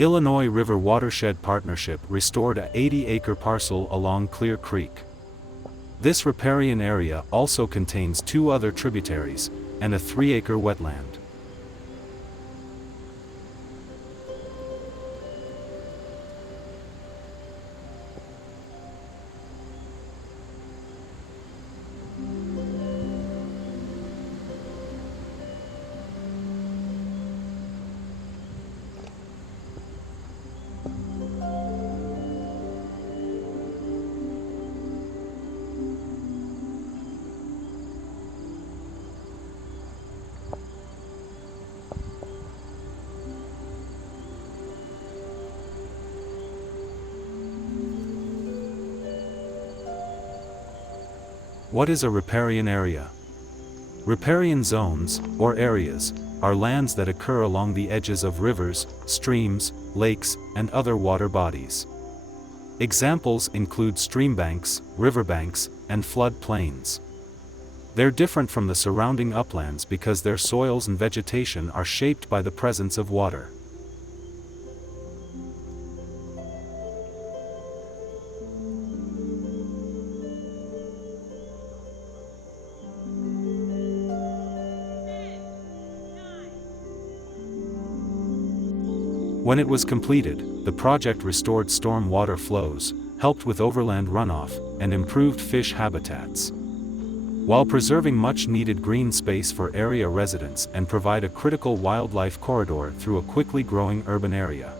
Illinois River Watershed Partnership restored a 80-acre parcel along Clear Creek. This riparian area also contains 2 other tributaries, and a 3-acre wetland. What is a riparian area? Riparian zones, or areas, are lands that occur along the edges of rivers, streams, lakes, and other water bodies. Examples include streambanks, riverbanks, and flood plains. They're different from the surrounding uplands because their soils and vegetation are shaped by the presence of water. When it was completed, the project restored storm water flows, helped with overland runoff, and improved fish habitats, while preserving much-needed green space for area residents and provide a critical wildlife corridor through a quickly growing urban area.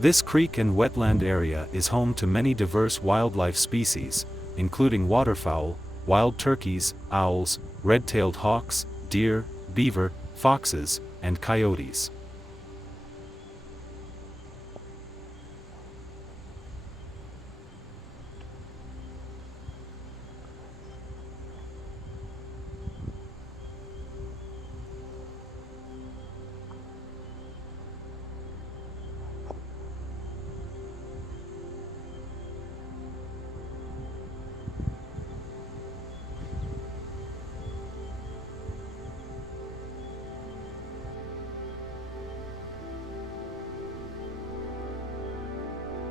This creek and wetland area is home to many diverse wildlife species, including waterfowl, wild turkeys, owls, red-tailed hawks, deer, beaver, foxes, and coyotes.